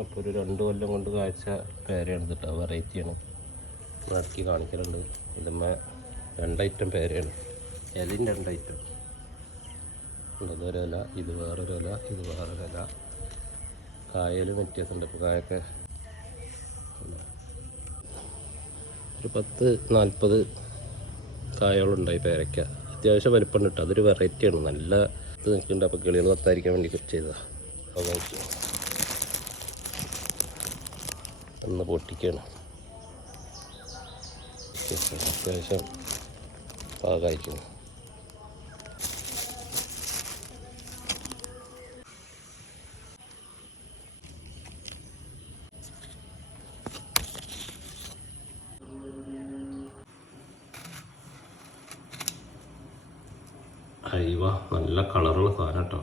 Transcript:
അപ്പോൾ ഒരു 2 കൊല്ലം കൊണ്ട് കാഴ്ച പേരയാണ് കേട്ടോ, വെറൈറ്റിയാണ്. ഇടയ്ക്ക് കാണിക്കലുണ്ട്. ഇതുമ്മേ 2 ഐറ്റം പേരയാണ്, ഇലയും 2 ഐറ്റം. ഇതൊരു ഇല, ഇത് വേറൊരു ഇല, ഇത് വേറൊരു ഇല. കായലും വ്യത്യാസമുണ്ട്. ഇപ്പോൾ കായൊക്കെ ഒരു 10-40 കായോളുണ്ടായി പേരയ്ക്ക. അത്യാവശ്യം വലിപ്പം കിട്ടും. അതൊരു വെറൈറ്റിയാണ്, നല്ല ഇത് നിൽക്കുന്നുണ്ട്. അപ്പോൾ കിളികൾ പത്തായിരിക്കാൻ വേണ്ടി ചെയ്തതാണ്. ഒന്ന് പൊട്ടിക്കുകയാണ്. അത്യാവശ്യം പാകമായിരിക്കുന്നു. അയവ നല്ല കളറുള്ള സാധനം കേട്ടോ.